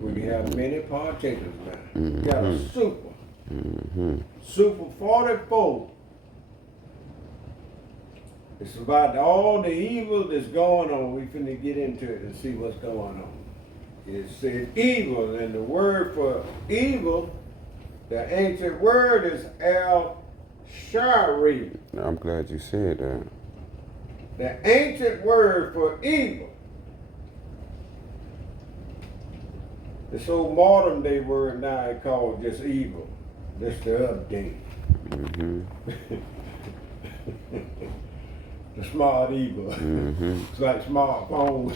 We have many partakers now. We got a super. Super 44. It's about all the evil that's going on. We finna get into it and see what's going on. It said evil, and the word for evil, the ancient word is al-shari. I'm glad you said that. The ancient word for evil. It's so modern day word now it's called just evil. That's the update. The smart evil. It's like smartphone,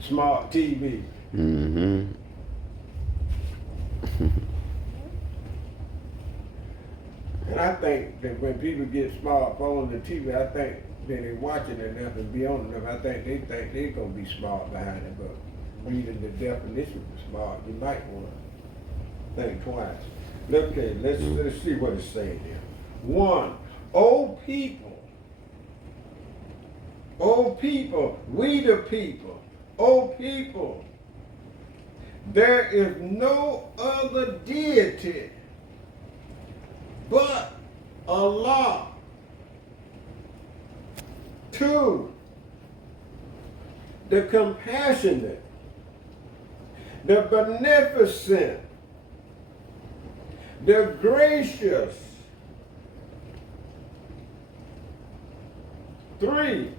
smart TV. And I think that when people get smartphones and TV, I think when they're watching enough and be on enough, I think they're gonna be smart behind it. But reading the definition of smart, you might want to think twice. Okay, let's see what it's saying here. 1. Old people, we the people, old people, there is no other deity but Allah. 2, the compassionate, the beneficent, the gracious. 3,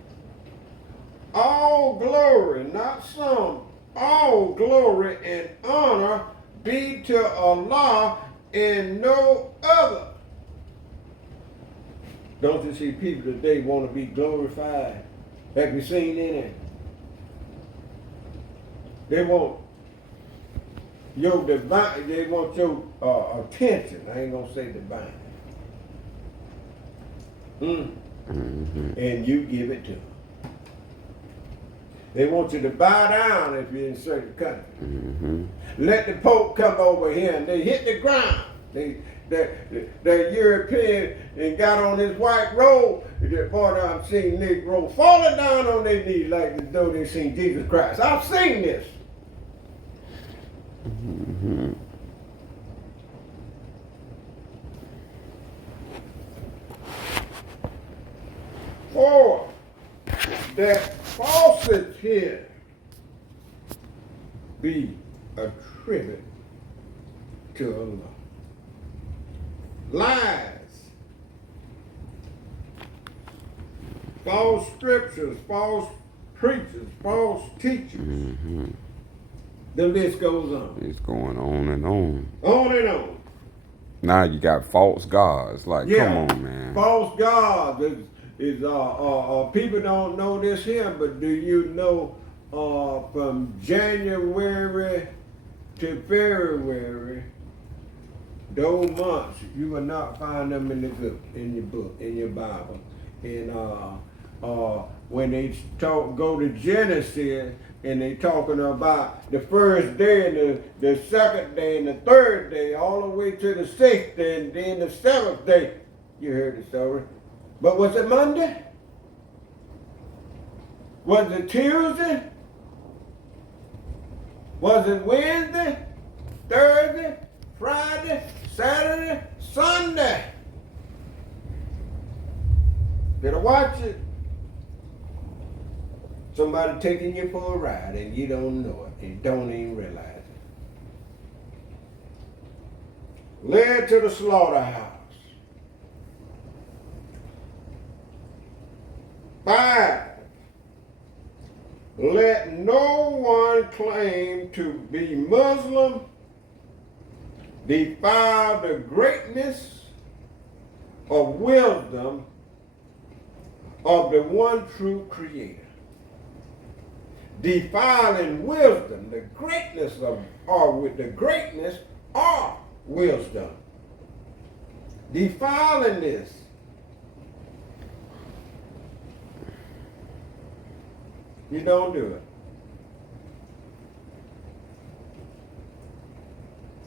all glory, not some, all glory and honor be to Allah and no other. Don't you see people today want to be glorified? Have you seen any? They want your divine, they want your attention. I ain't gonna say divine. And you give it to them. They want you to bow down if you're in certain countries. Let the Pope come over here and they hit the ground. The European and got on his white robe. Boy, I've seen Negro falling down on their knees like as though they seen Jesus Christ. I've seen this. 4, that falsity be attributed to Allah. Lies, false scriptures, false preachers, false teachers. The list goes on. It's going on and on. On and on. Now you got false gods. Like, come on, man. False gods is people don't know this here, but do you know from January to February, those months you will not find them in your Bible. And when they go to Genesis and they talking about the first day and the second day and the third day, all the way to the sixth day and then the seventh day. You heard the story. But was it Monday? Was it Tuesday? Was it Wednesday? Thursday? Friday? Saturday? Sunday? Better watch it. Somebody taking you for a ride and you don't know it and don't even realize it. Led to the slaughterhouse. 5, let no one claim to be Muslim defile the greatness of wisdom of the one true Creator. Defiling wisdom, the greatness of wisdom. Defiling this. You don't do it.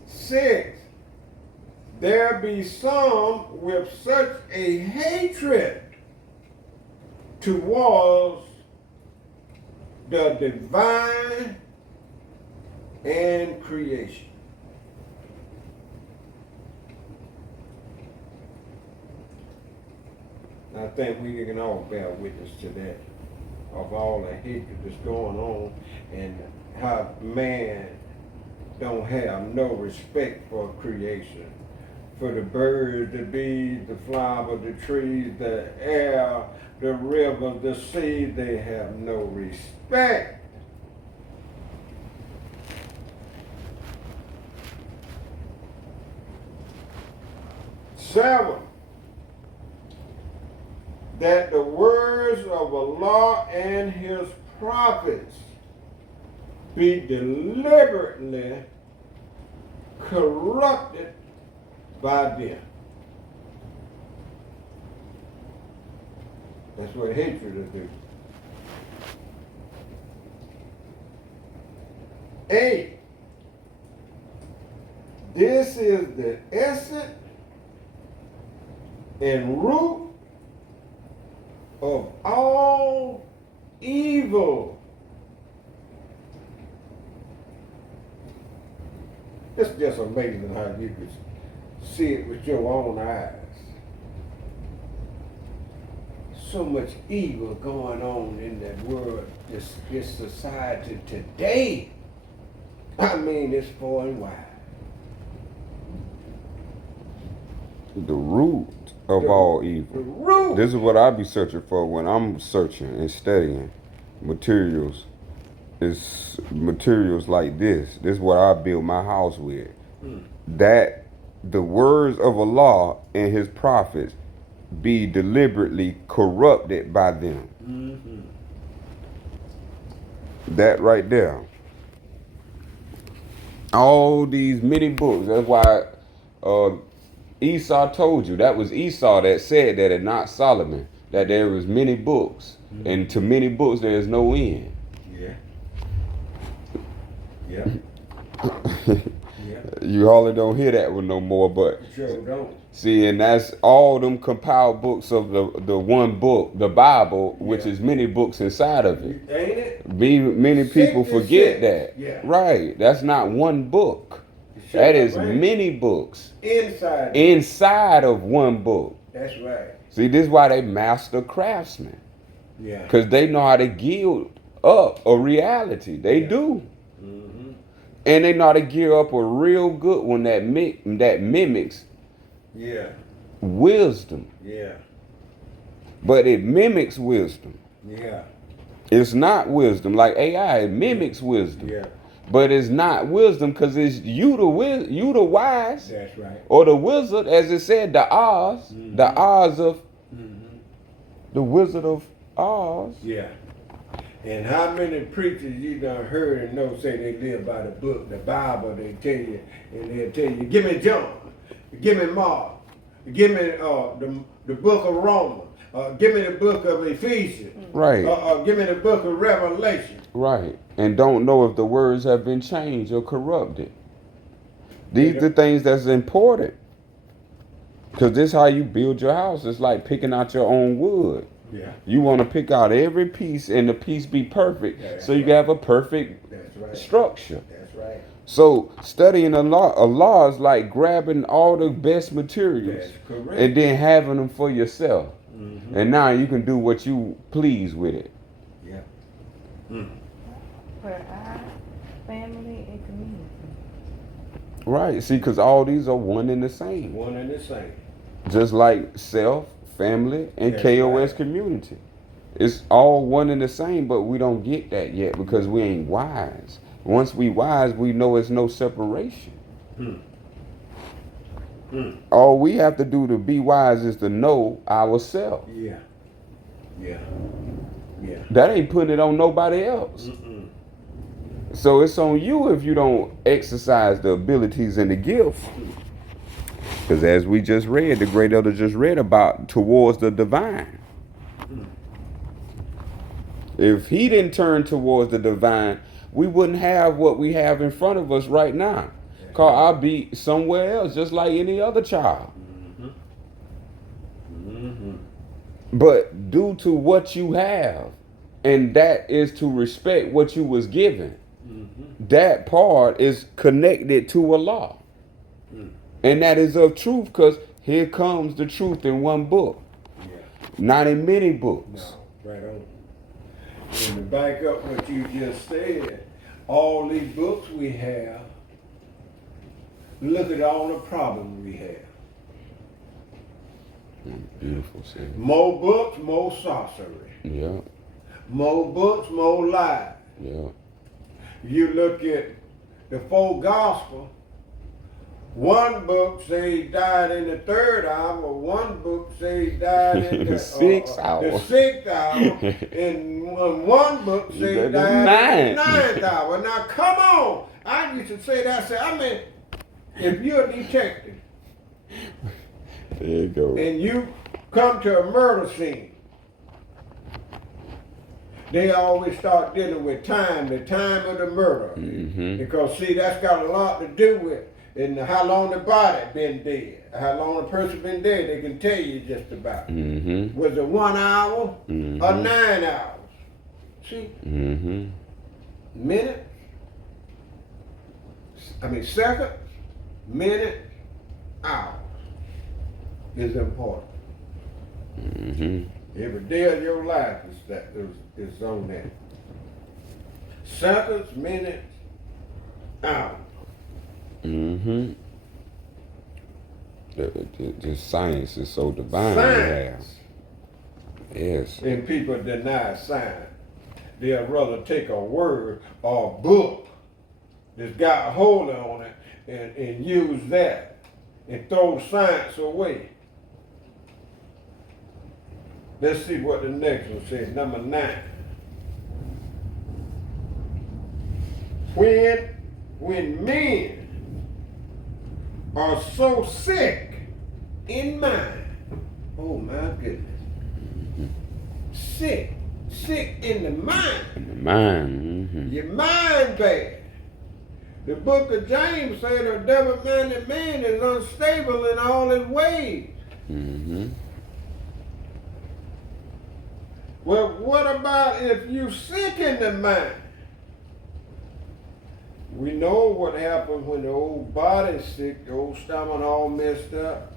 6, there be some with such a hatred towards the divine and creation. I think we can all bear witness to that, of all the hatred that's going on and how man don't have no respect for creation. For the birds, the bees, the flowers, the trees, the air, the river, the sea, they have no respect. Seven, that the words of Allah and his prophets be deliberately corrupted by them. That's what hatred will do. 8, this is the essence and root of all evil. It's just amazing how you could see it with your own eyes. So much evil going on in that world, this society today. I mean, it's far and wide. The root of all evil. The root. This is what I be searching for when I'm searching and studying materials. It's materials like this. This is what I build my house with. That the words of Allah and his prophets be deliberately corrupted by them. That right there. All these many books. That's why Esau told you. That was Esau that said that, and not Solomon. That there was many books, and to many books there is no end. Yeah. Yeah. Yeah. You hardly don't hear that one no more, but Sure don't. see, and that's all them compiled books of the one book, the Bible, which is many books inside of it. Ain't it? Many people forget that. Yeah. Right. That's not one book. That is right. many books Inside of one book. That's right. See, this is why they master craftsmen. Yeah. Because they know how to gild up a reality. They do. And they know how to gear up a real good one that mimics Yeah. wisdom. Yeah. But it mimics wisdom. Yeah. It's not wisdom. Like AI, it mimics wisdom. Yeah. But it's not wisdom because it's you the wise. That's right. Or the wizard, as it said, the Oz. The Oz of the Wizard of Oz. Yeah. And how many preachers you done heard and know say they live by the book, the Bible, they tell you, and they'll tell you, give me John, give me Mark, give me the book of Romans, give me the book of Ephesians, Right. Give me the book of Revelation. Right. And don't know if the words have been changed or corrupted. These are things that's important. Because this is how you build your house. It's like picking out your own wood. Yeah. You want to pick out every piece and the piece be perfect, so you can have a perfect structure. That's right. So studying Allah is like grabbing all the best materials That's correct. and then having them for yourself. And now you can do what you please with it. Yeah. For our family and community. Right. See, because all these are one and the same. One and the same. Just like self, family, and That's KOS right. community. It's all one and the same, but we don't get that yet because we ain't wise. Once we wise, we know it's no separation. All we have to do to be wise is to know ourselves. Yeah. Yeah. Yeah. That ain't putting it on nobody else. So it's on you if you don't exercise the abilities and the gifts. Because as we just read, the great elder just read about towards the divine. If he didn't turn towards the divine, we wouldn't have what we have in front of us right now. Cause I'll be somewhere else, just like any other child. But due to what you have, and that is to respect what you was given, that part is connected to Allah. And that is of truth, because here comes the truth in one book, Yeah. not in many books. No, right on. And to back up what you just said, all these books we have, look at all the problems we have. Beautiful said. More books, more sorcery. Yeah, More books, more lies. yeah. You look at the four gospels, one book say he died in the third hour, one book say he died in the Sixth hour. The sixth hour, and one book say he The died in the ninth. ninth hour. Now come on, I used to say that. I mean, if you're a detective There you go. and you come to a murder scene, they always start dealing with time, the time of the murder. Mhm. Because see, that's got a lot to do with and how long the body been dead, how long the person been dead. They can tell you just about. Mm-hmm. Was it 1 hour or 9 hours? See, Mm-hmm. minutes. I mean seconds, minutes, hours is important. Mm-hmm. Every day of your life is on that. Seconds, minutes, hours. Mm-hmm. The science is so divine. Science. Yes. And people deny science. They'd rather take a word or a book that's got a hold on it and use that and throw science away. Let's see what the next one says. Number 9. When men are so sick in mind, oh my goodness, sick in the mind. In the mind. Mm-hmm. Your mind bad. The book of James said a double-minded man is unstable in all his ways. Mm-hmm. Well, what about if you sick in the mind? We know what happens when the old body's sick, the old stomach all messed up,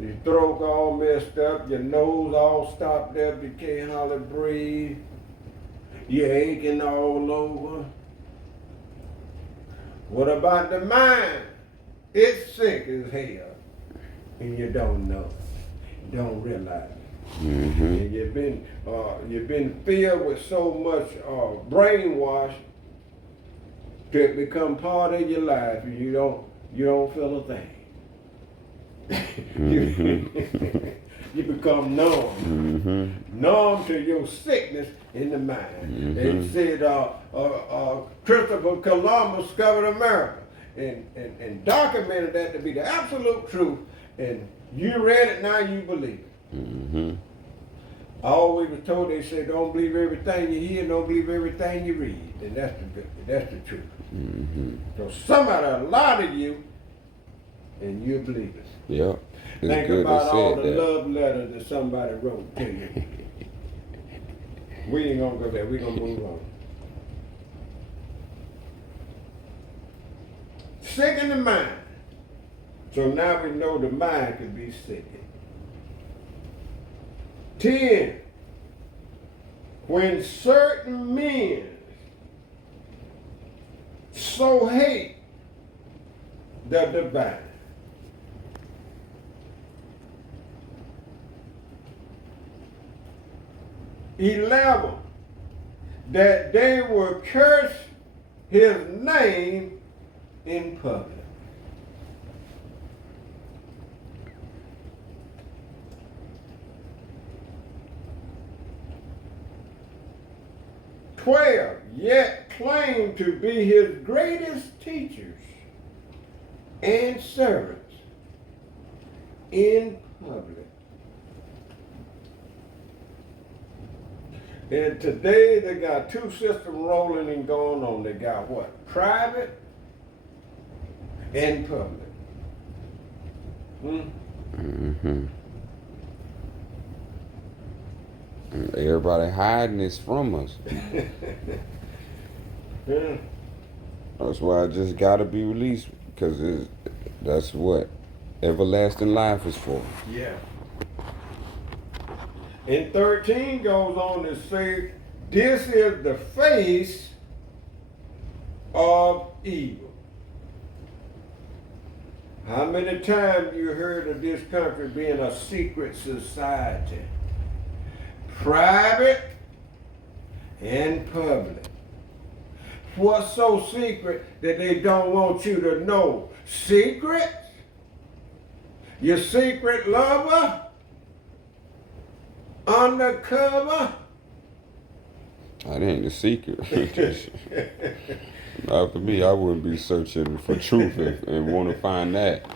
your throat all messed up, your nose all stopped up, you can't hardly breathe, you're aching all over. What about the mind? It's sick as hell, and you don't know, you don't realize it. Mm-hmm. And you've been filled with so much brainwash to it become part of your life, and you don't feel a thing. You become numb, numb to your sickness in the mind. They said Christopher Columbus discovered America and documented that to be the absolute truth. And you read it, now you believe it. Mm-hmm. I always was told, they said, don't believe everything you hear, don't believe everything you read. And that's the truth. Mm-hmm. So somebody lied to you, and you believe it. Yep. It's Think good about to all say the that. love letters that somebody wrote to you. We ain't gonna go there, we gonna move on. Sick in the mind. So now we know the mind can be sick. 10. When certain men so hate the divine. Eleven, that they will curse his name in public. Yet claim to be his greatest teachers and servants in public. And today they got two systems rolling and going on. They got what? Private and public. Mm-hmm. Everybody hiding this from us. Yeah. That's why I just gotta be released because that's what everlasting life is for. Yeah. And 13 goes on to say, this is the face of evil. How many times you heard of this country being a secret society? Private and public. What's so secret that they don't want you to know? Secret? Your secret lover? Undercover? That ain't the secret. Not for me. I wouldn't be searching for truth and want to find that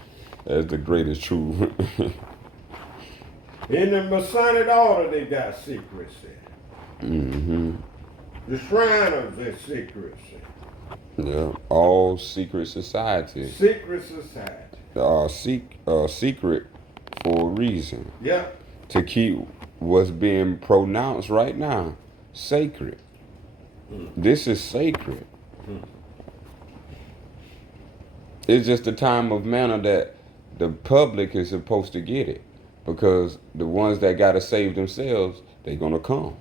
as the greatest truth. In the Masonic order, they got secrecy. Mm-hmm. The Shriners, their secrecy. Yeah. All secret societies Secret society. are secret for a reason. Yeah. To keep what's being pronounced right now sacred. This is sacred. It's just a time of manner that the public is supposed to get it, because the ones that gotta save themselves, they gonna come.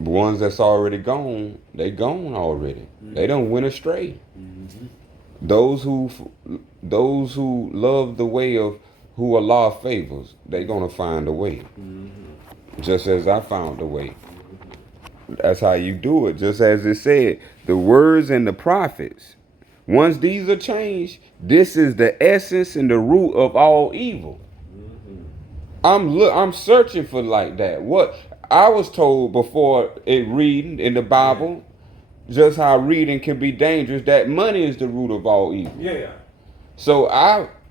The ones that's already gone, they gone already. They don't went astray. Those who love the way of who Allah favors, they gonna find a way. Just as I found a way. That's how you do it. Just as it said, the words and the prophets. Once these are changed, this is the essence and the root of all evil. I'm searching for like that. What I was told before it reading in the Bible, just how reading can be dangerous, that money is the root of all evil. Yeah. So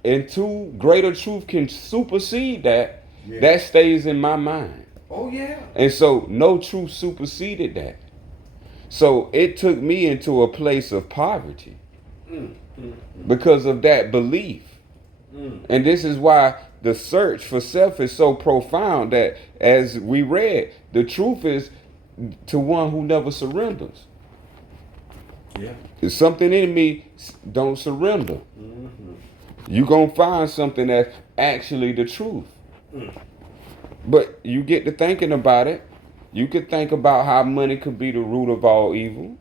until greater truth can supersede that, that stays in my mind. Oh, yeah. And so no truth superseded that. So it took me into a place of poverty because of that belief. And this is why the search for self is so profound that, as we read, the truth is to one who never surrenders. Yeah. There's something in me don't surrender. You gonna find something that's actually the truth. But you get to thinking about it. You could think about how money could be the root of all evil.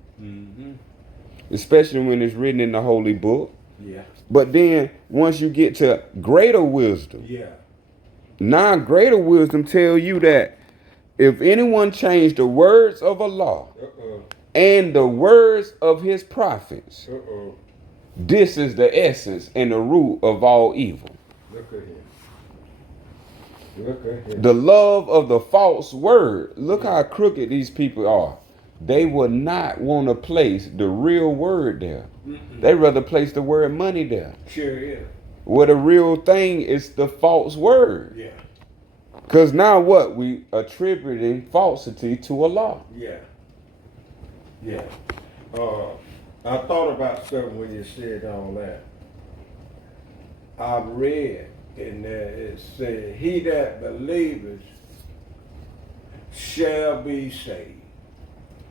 Especially when it's written in the holy book. Yeah. But then once you get to greater wisdom, now greater wisdom tell you that if anyone changed the words of Allah and the words of his prophets, this is the essence and the root of all evil. Look at him. Look at him. The love of the false word. Look how crooked these people are. They would not want to place the real word there. They rather place the word money there. Sure is. Where the real thing is the false word. Yeah. Because now what? We attributing falsity to Allah. Yeah. Yeah. I thought about something when you said all that. I've read in there, it said, he that believeth shall be saved.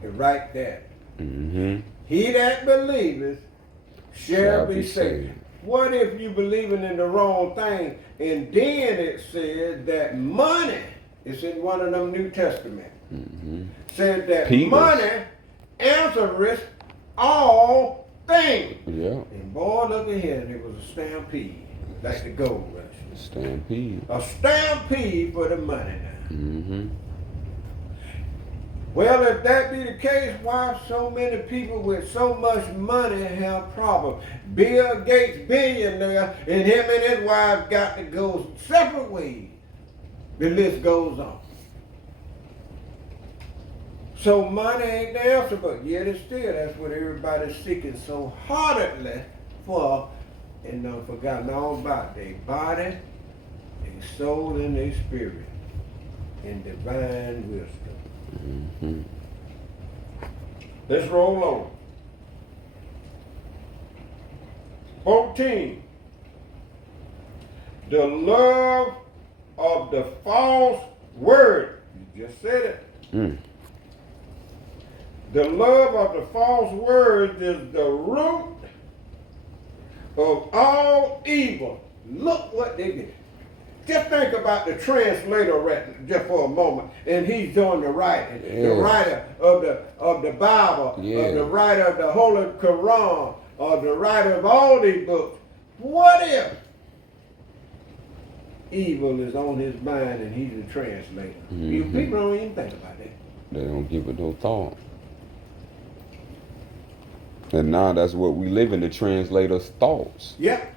And right there. He that believeth shall be saved. What if you believing in the wrong thing? And then it said that money, it's in one of them New Testament, said that Peter's. money answereth all things. Yeah. And boy, look at here, it was a stampede, like the gold rush. Stampede. A stampede for the money now. Well, if that be the case, why so many people with so much money have problems? Bill Gates, billionaire, and him and his wife got to go separate ways. The list goes on. So money ain't the answer, but yet it's still, that's what everybody's seeking so heartedly for, and don't forgotten all about their body, their soul, and their spirit, in divine wisdom. Let's roll on. 14. The love of the false word. You just said it. The love of the false words is the root of all evil. Look what they did. Just think about the translator right just for a moment, and he's doing the writing, the Yeah. writer of the Bible, Yeah. of the writer of the Holy Quran, or the writer of all these books. What if evil is on his mind and he's a translator? You Mhm. people don't even think about that. They don't give it no thought. And now that's what we live in, the translator's thoughts. Yep.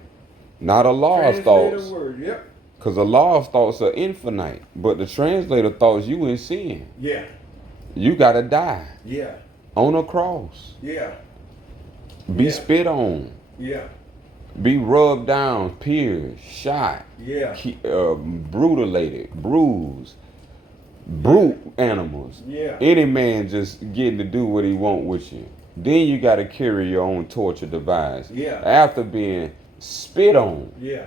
Not a law's Translator thoughts. word. Yep. Because the law's thoughts are infinite. But the translator thoughts you in sin. Yeah. You gotta die Yeah. on a cross. Yeah. Be Yeah. spit on. Yeah. Be rubbed down, pierced, shot, Yeah. brutalated, bruised, brute animals. Yeah. Any man just getting to do what he want with you. Then you got to carry your own torture device. Yeah. After being spit on. Yeah.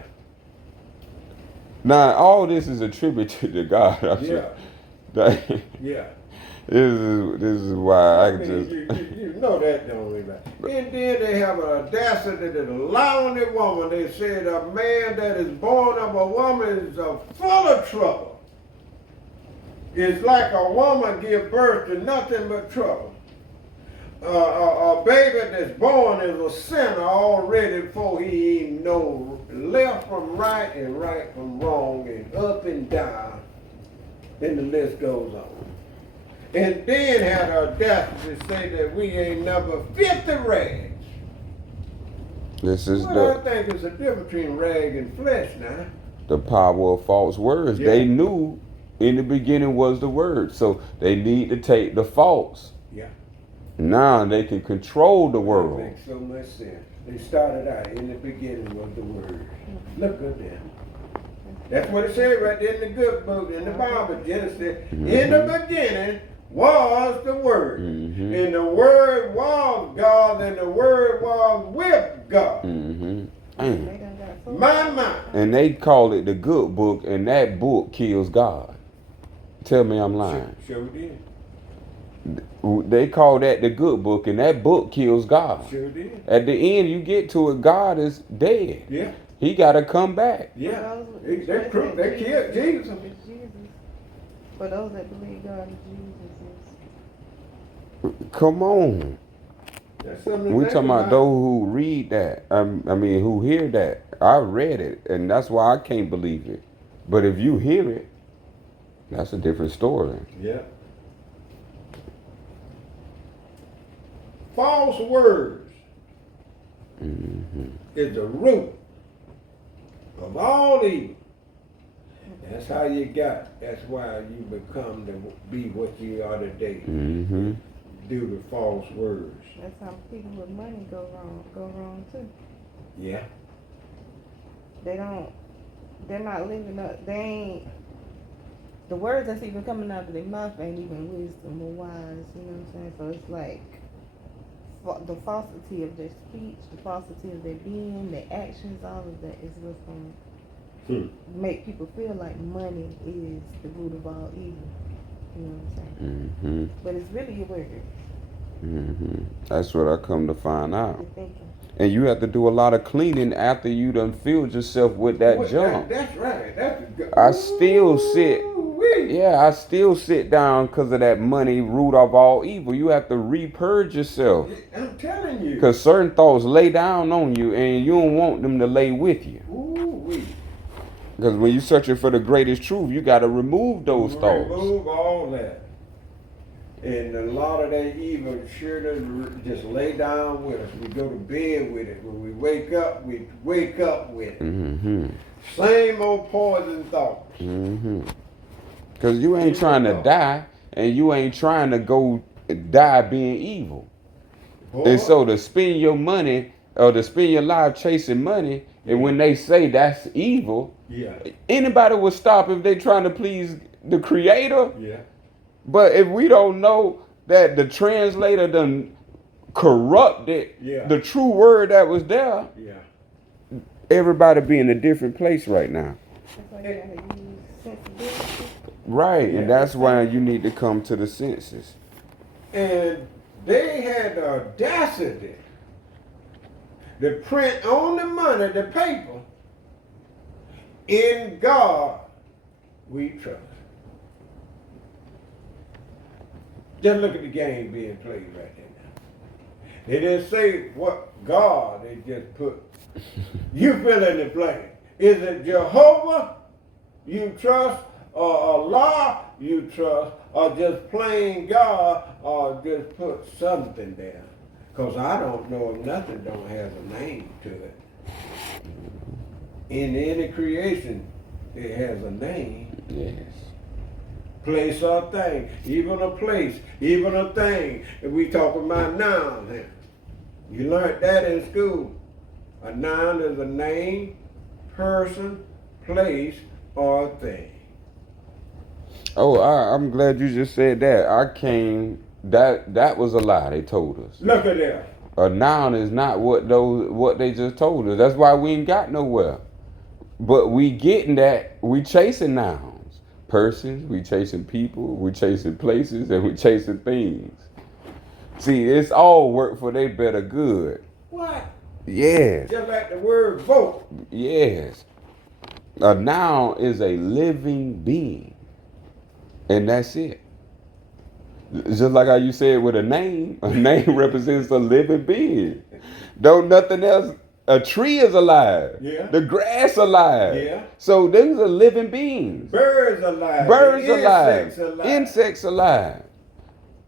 Now all this is attributed to God. Yeah. That- Yeah. this is why I mean, just. you know that don't really matter. And then they have an audacity to allowing the woman. They said a man that is born of a woman is full of trouble. It's like a woman give birth to nothing but trouble. A baby that's born is a sinner already before he even know left from right and right from wrong and up and down. And the list goes on. And then had the audacity to say that we ain't number 50 rags. This is Well, I the think it's a difference between rag and flesh now. power of false words. Yeah. They knew in the beginning was the word, so they need to take the false. Yeah. Now they can control the That world. makes so much sense. They started out in the beginning was the word. Look good there. That's what it said right there in the good book, in the Bible, Genesis. In the beginning was the word. Mhm. And the word was God, and the word was with God. Mm-hmm. They done got so My mind. And they call it the good book, and that book kills God. Tell me I'm lying. Sure did. They call that the good book, and that book kills God. Sure did. At the end, you get to it, God is dead. Yeah. He got to come back. Yeah. For They those killed that Jesus. is Jesus. For those that believe God is Jesus Come on. That's something to We think talking about those who read that. I mean, who hear that. I read it, and that's why I can't believe it. But if you hear it, that's a different story. Yeah. False words Mm-hmm. is the root of all evil. That's how you got. That's why you become to be what you are today. Mm-hmm. Due to false words. is. That's how people with money go wrong too. Yeah. They're not living up, they ain't, the words that's even coming out of their mouth ain't even wisdom or wise, you know what I'm saying? So it's like, the falsity of their speech, the falsity of their being, their actions, all of that is what's going to make people feel like money is the root of all evil. You know what I'm saying? Mm-hmm. But it's really your words, Mm-hmm. That's what I come to find out. your thinking. And you have to do a lot of cleaning after you done filled yourself with that What- junk. That's right. That's good. I still sit- Ooh-wee. Yeah, I still sit down because of that money root of all evil. You have to repurge yourself. I'm telling you. Because certain thoughts lay down on you and you don't want them to lay with you. Ooh-wee. Because when you're searching for the greatest truth, you got to remove those thoughts. Remove all that. And a lot of that evil sure does just lay down with us. We go to bed with it. When we wake up with it. Mm-hmm. Same old poison thoughts. Mm-hmm. Because you ain't trying to die and you ain't trying to go die being evil. Boy, And so to spend your money or to spend your life chasing money, and when they say that's evil, yeah, anybody would stop if they trying to please the creator. yeah, But if we don't know that the translator done corrupted Yeah. the true word that was there, yeah. everybody be in a different place right now. That's why you gotta use sensibility. Right, Yeah. and that's why you need to come to the senses. And They had the audacity to print on the money, the paper, in God we trust. Just look at the game being played right there now. They didn't say what God, they just put, you fill in the blank. Is it Jehovah you trust, or Allah you trust, or just plain God, or just put something there? Because I don't know if nothing don't have a name to it. In any creation, it has a name. Yes. Place or thing, even a place, even a thing. And we talking about nouns here. You learned that in school. A noun is a name, person, place, or thing. Oh, I'm glad you just said that. That was a lie they told us. Look at that. A noun is not what they just told us. That's why we ain't got nowhere. But we getting that, we chasing nouns. Persons, we chasing people, we chasing places, and we chasing things. See, it's all work for their better good. What? Yes. Just like the word vote. Yes. A noun is a living being. And that's it. Just like how you said with a name represents a living being. Don't nothing else. A tree is alive. Yeah. The grass alive. Yeah. So these are living beings. Birds alive. Birds alive. Insects alive. Insects alive.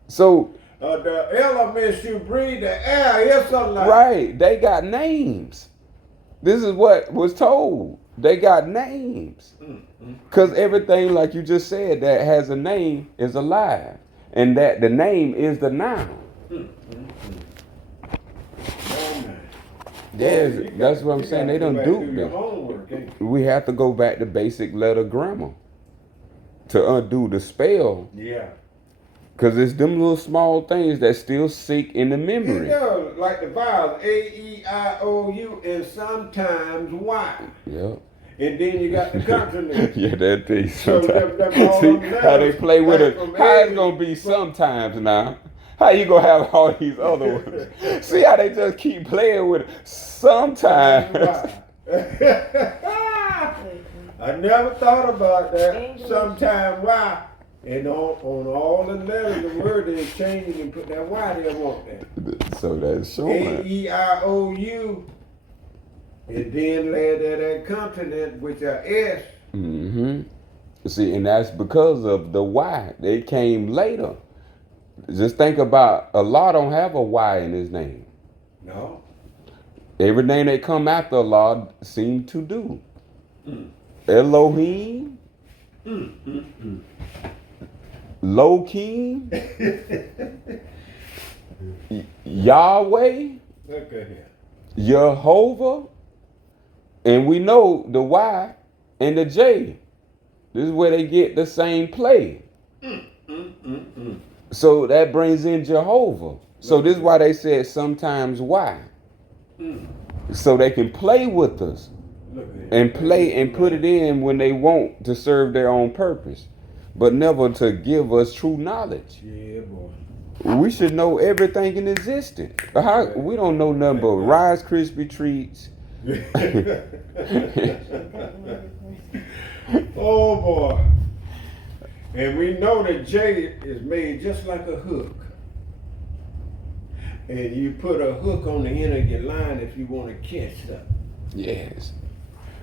So The elements you breathe, the air is alive. right, they got names. This is what was told. They got names. Because everything, like you just said, that has a name is alive. And that the name is the noun. Yes, that's what I'm saying. They don't do your that. homework, ain't you? We have to go back to basic letter grammar to undo the spell. Yeah. Because it's them little small things that still seek in the It memory. does, like the vowels, A-E-I-O-U, and sometimes Y. Yep. And then you got the consonants. Yeah, that thing So sometimes. them all See them how they letters, play with like it. from How it's A gonna to- be sometimes now? How you gonna have all these other ones? See how they just keep playing with it. Sometimes. I never thought about that. English. Sometime Y. And on all the letters, the word is changing and put that Y there, won't they? So that's showing. A-E-I-O-U. And then led to that consonant, which are S. Mm-hmm. See, and that's because of the Y. They came later. Just think about, Allah don't have a Y in his name. No. Every name that come after Allah seem to do. Elohim, Lokim, Yahweh, Look at here. Jehovah, and we know the Y and the J. This is where they get the same play. So that brings in Jehovah. So this is why they said sometimes Y. So they can play with us Look at here. and play and put it in when they want to serve their own purpose, but never to give us true knowledge. Yeah, boy. We should know everything in existence. How we don't know nothing but Rice Krispie treats. Oh boy. And we know that J is made just like a hook. And you put a hook on the end of your line if you want to catch something. Yes,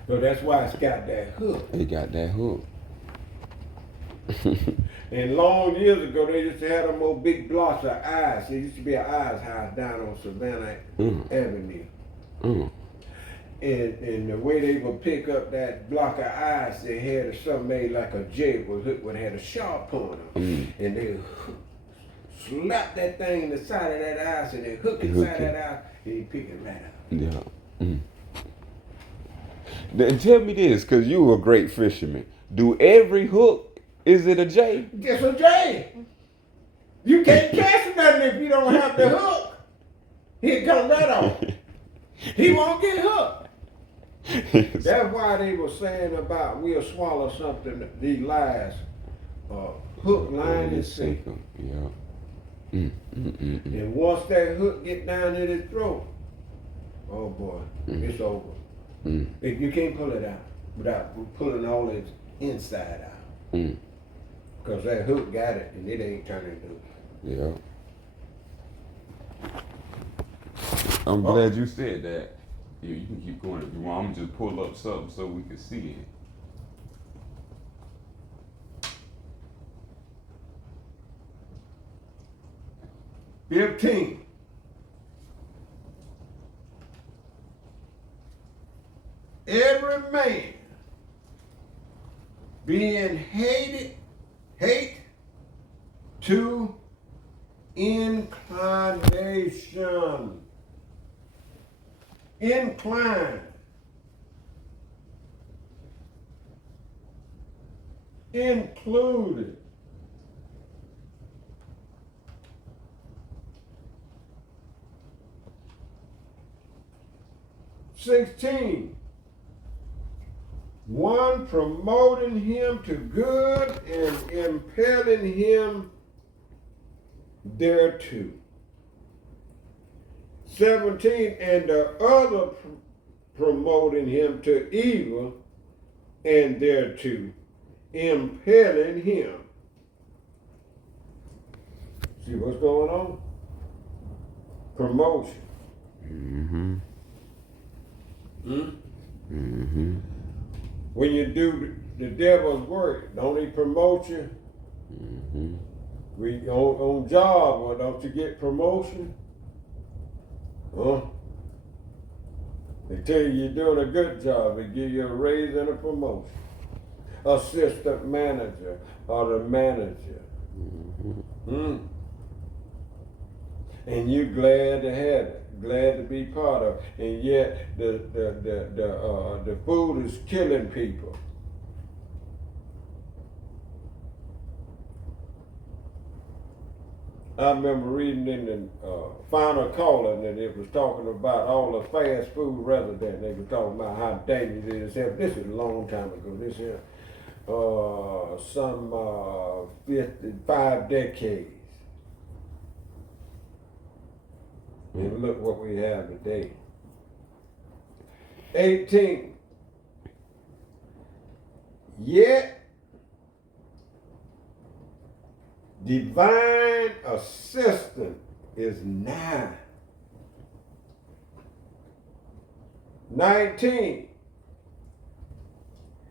So that's why it's got that hook. they got that hook. And long years ago, they used to have them old big blocks of ice. There used to be an ice house down on Savannah Avenue. Mm. And the way they would pick up that block of ice, they had something made like a J would had a sharp point on it. And they slap that thing in the side of that ice and they hook inside that ice and you pick it right up. Yeah. Then tell me this, because you a great fisherman. Do every hook, is it a J? Just a J. You can't catch nothing if you don't have the hook. He'll come right off. He won't get hooked. That's why they were saying about we'll swallow something, these lies, hook, line, and sinker. Yeah. And once that hook get down in his throat, oh boy, it's over. You can't pull it out without pulling all its inside out. Because that hook got it and it ain't turning loose. Yeah. I'm glad you said that. Yeah, you can keep going if you want. I'm gonna just pull up something so we can see it. 15. Every man being hate to inclination. Incline. Included. (16) One promoting him to good and impelling him thereto. 17, and the other promoting him to evil and thereto, impelling him. See what's going on? Promotion. When you do the devil's work, don't he promote you? We on job, or don't you get promotion? Huh? They tell you you're doing a good job, they give you a raise and a promotion. Assistant manager or the manager. And you're glad to have it, glad to be part of it. And yet the food is killing people. I remember reading in the Final Calling that it was talking about all the fast food residents. They were talking about how dangerous it is. This is a long time ago. This here, some 55 decades. And look what we have today. 18. Yet divine assistance is nigh. 19.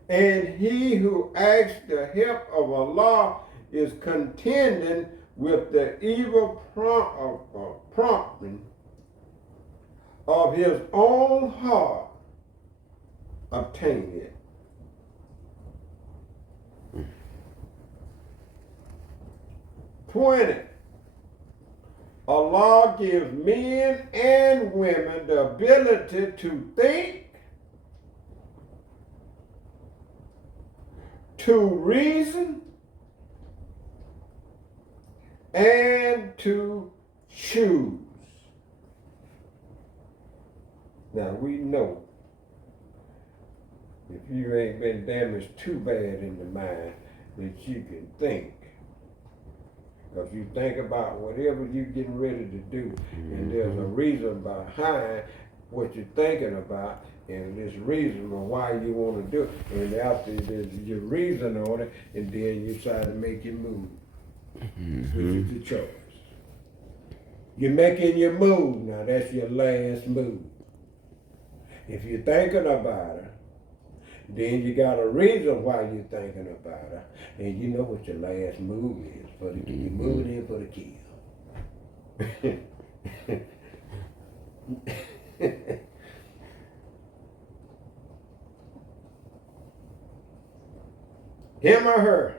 And he who asks the help of Allah is contending with the evil prompting of his own heart, obtain it. Allah gives men and women the ability to think, to reason, and to choose. Now we know if you ain't been damaged too bad in the mind that you can think. Because you think about whatever you're getting ready to do, and there's a reason behind what you're thinking about, and this reason of why you want to do it. And after there's your reason on it, and then you try to make your move, which is the choice. You're making your move now. That's your last move. If you're thinking about her, then you got a reason why you're thinking about her, and you know what your last move is. You're moving in for the kill. Him or her.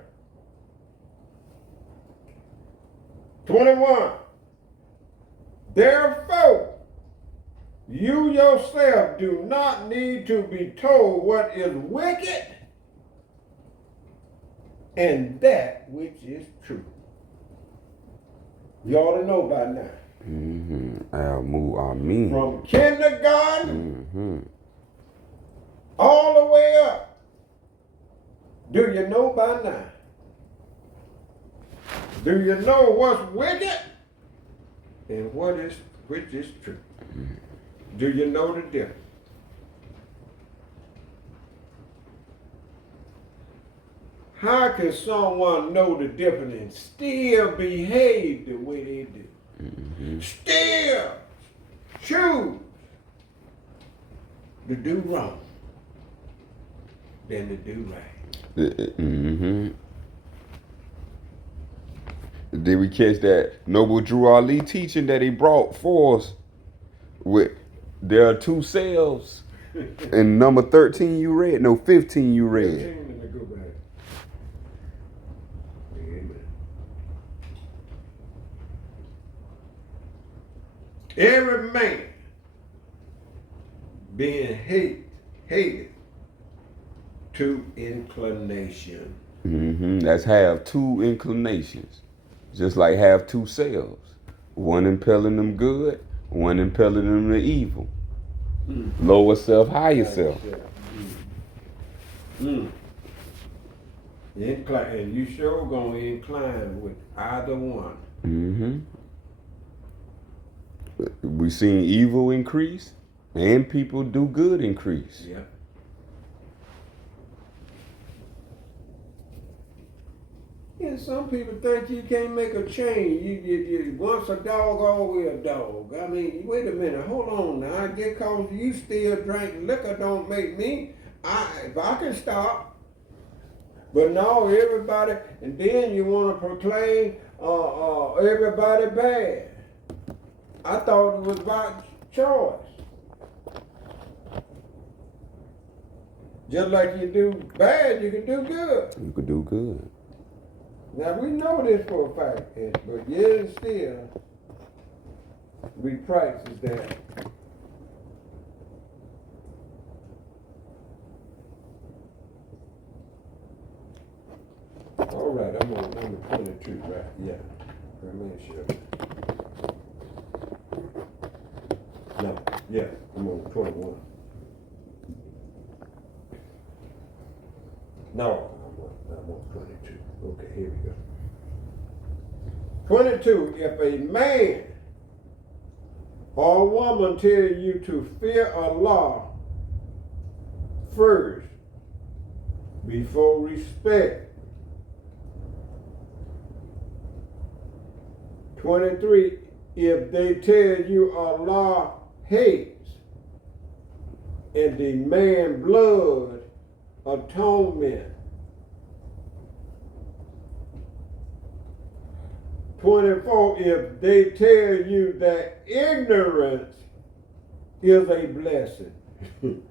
21. Therefore, you yourself do not need to be told what is wicked and that which is true. You ought to know by now. From kindergarten all the way up. Do you know by now? Do you know what's wicked and which is true? Do you know the difference? How can someone know the difference and still behave the way they do? Still choose to do wrong than to do right. Mm-hmm. Did we catch that Noble Drew Ali teaching that he brought for us? With there are two selves, and number 13 you read, no 15 you read. 15, let me go back. Amen. Every man being hated to inclination. Mm-hmm. That's have two inclinations, just like have two selves, one impelling them good, one impelling them to evil. Lower self, higher self. Incline, and you sure gonna incline with either one. Mm-hmm. We seen evil increase and people do good increase. Yeah. Yeah, some people think you can't make a change. You once a dog, always a dog. I mean, wait a minute, hold on now. Just cause you still drink liquor don't make me. If I can stop. But no, everybody, and then you want to proclaim everybody bad. I thought it was about choice. Just like you do bad, you can do good. You could do good. Now we know this for a fact, but yet still, we practice that. All right, I'm on number 22, right? Yeah. Let me sure. No, yeah, I'm on 21. No, I'm on 22. Okay, here we go. 22, if a man or a woman tell you to fear Allah first before respect. 23, if they tell you Allah hates and demand blood atonement. 24, if they tell you that ignorance is a blessing. And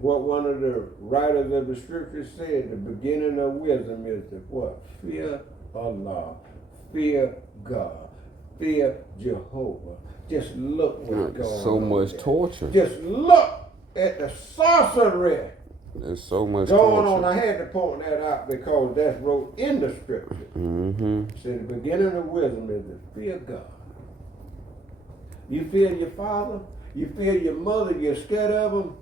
what one of the writers of the scriptures said, the beginning of wisdom is the what? Fear Allah, fear God, fear Jehovah. Just look what's going on. So much there. torture. Just look at the sorcery There's so much going torture. on. I had to point that out because that's wrote in the scripture. Mm-hmm. It said the beginning of wisdom is to fear God. You fear your father, you fear your mother, you're scared of them,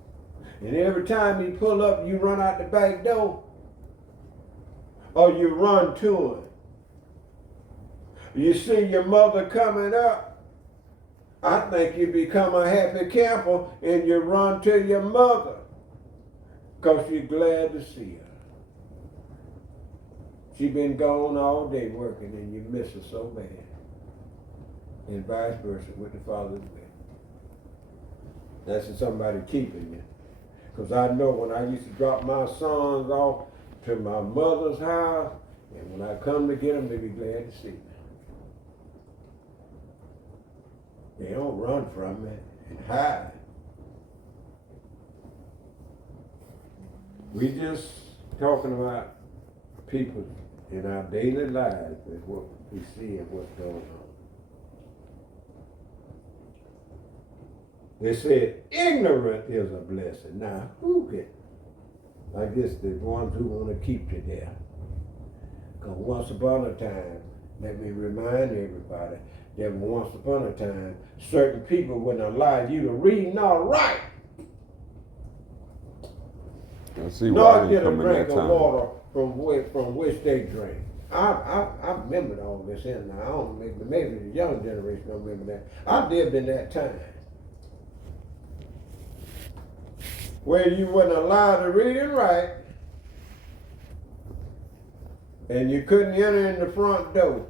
and every time he pull up, you run out the back door, or you run to him. You see your mother coming up, I think you become a happy camper and you run to your mother because you're glad to see her. She been gone all day working and you miss her so bad. And vice versa with the Father's will. That's somebody keeping you. Because I know when I used to drop my sons off to my mother's house, and when I come to get them, they be glad to see me. They don't run from me and hide. We just talking about people in our daily lives is what we see and what's going on. They said ignorant is a blessing. Now, who can? I guess the ones who want to keep you there. Because once upon a time, let me remind everybody that once upon a time, certain people wouldn't allow you to read nor write. I see why Nor they get a come in drink that of time. water from which they drink. I remember all this here now. I don't remember, maybe the young generation don't remember that. I lived in that time where you weren't allowed to read and write, and you couldn't enter in the front door.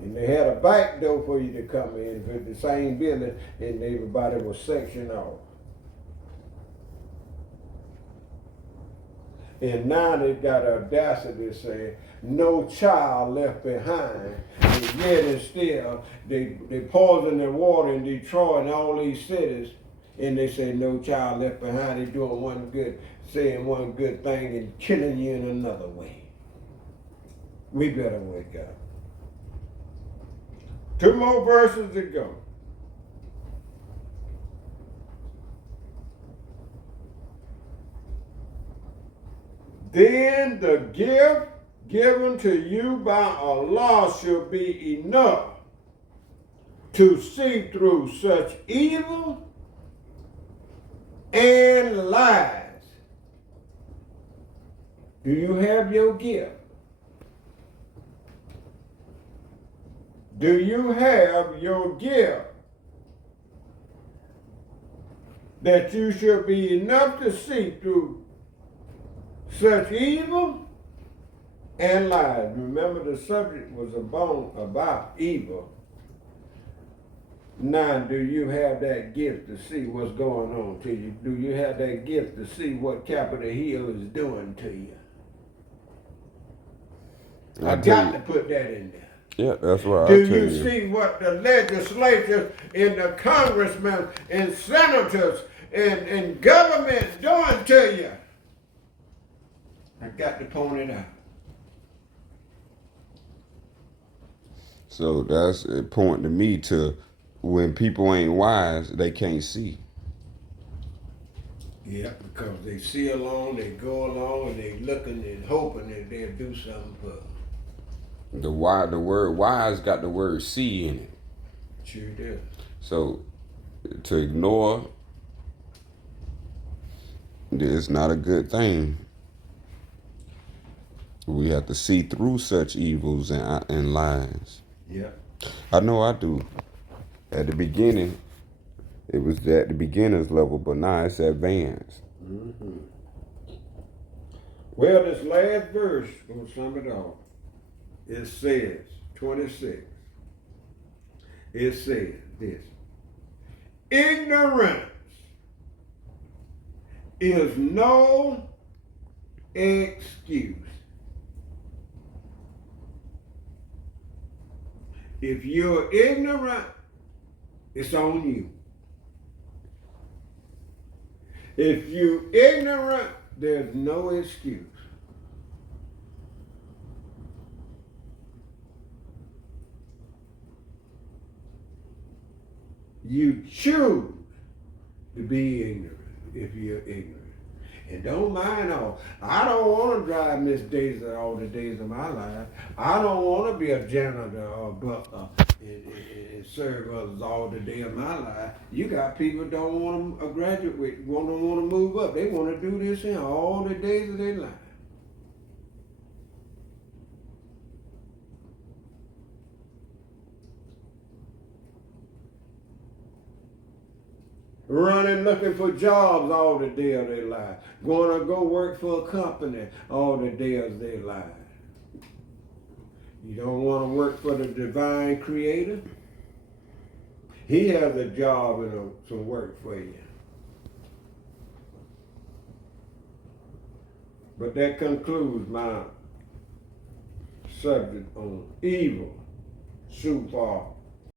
And they had a back door for you to come in with the same building, and everybody was sectioned off. And now they got audacity to say, no child left behind. And yet and still, they poison the water in Detroit and all these cities, and they say no child left behind. They're doing one good, saying one good thing and killing you in another way. We better wake up. 2 more verses to go. Then the gift given to you by Allah shall be enough to see through such evil and lies. Do you have your gift? Do you have your gift that you should be enough to see through such evil and lies? Remember, the subject was about evil. Now, do you have that gift to see what's going on to you? Do you have that gift to see what Capitol Hill is doing to you? I got to put that in there. Yeah, that's what Do I tell you you. see what the legislatures and the congressmen and senators and government doing to you? I got to point it out. So that's a point to me to when people ain't wise, they can't see. Yeah, because they see along, they go along, and they looking and hoping that they'll do something for them. The word wise got the word see in it. Sure does. So to ignore is not a good thing. We have to see through such evils and lies. Yeah. I know I do. At the beginning, it was at the beginner's level, but now it's advanced. Mm-hmm. Well, this last verse gonna sum it all. It says, 26. It says this: ignorance is no excuse. If you're ignorant, it's on you. If you're ignorant, there's no excuse. You choose to be ignorant if you're ignorant. And don't mind all. I don't want to drive Miss Daisy all the days of my life. I don't want to be a janitor or a butler and serve others all the day of my life. You got people don't want to graduate, don't want to move up. They want to do this here all the days of their life. Running, looking for jobs all the day of their life. Going to go work for a company all the day of their life. You don't want to work for the divine creator? He has a job and some work for you. But that concludes my subject on evil so far